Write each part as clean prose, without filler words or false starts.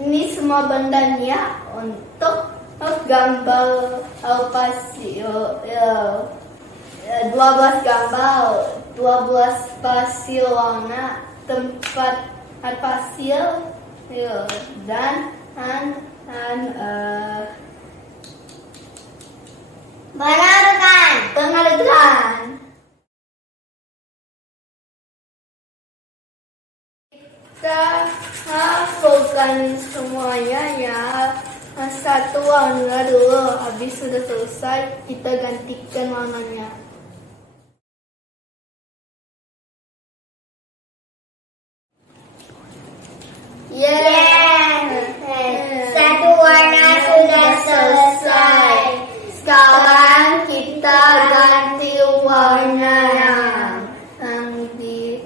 Ini semua bendanya untuk gambar pasir. 12 gambar, 12 pasir warna, tempat pasir, dan menaruhkan. Kita hapuskan semuanya ya. Satu warna dulu, habis sudah selesai kita gantikan warnanya. Satu warna sudah selesai. Sekarang kita ganti warna yang di.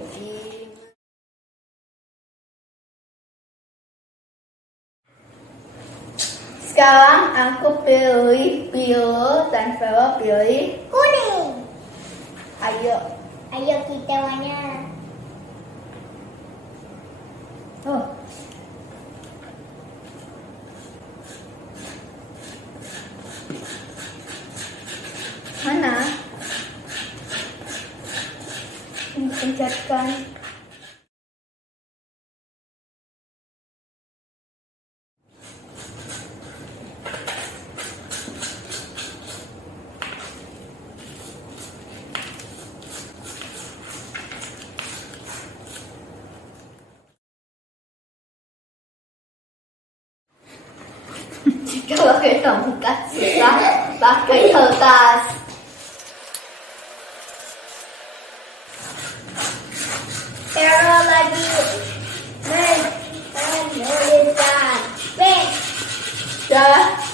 Sekarang aku pilih biru dan Vero pilih Kuning. Ayo Kita warna. Mana? Ini pencetkan. Jika pakai tongkat susah, pakai kertas. Vero lagi menuliskan. Dah.